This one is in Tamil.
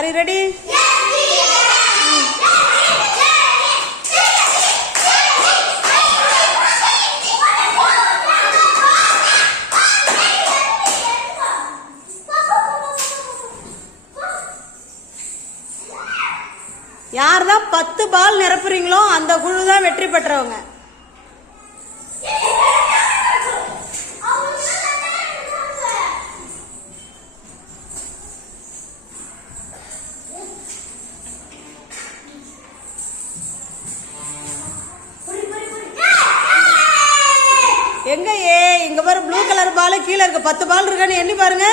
Are you ready? யார் தான் 10 பால் நிரப்புறீங்களோ அந்த குழு தான் வெற்றி பெற்றவங்க. எங்க இங்க பாரு ப்ளூ கலர் பால் கீழே இருக்கு. 10 பால் இருக்கான்னு எண்ணி பாருங்க.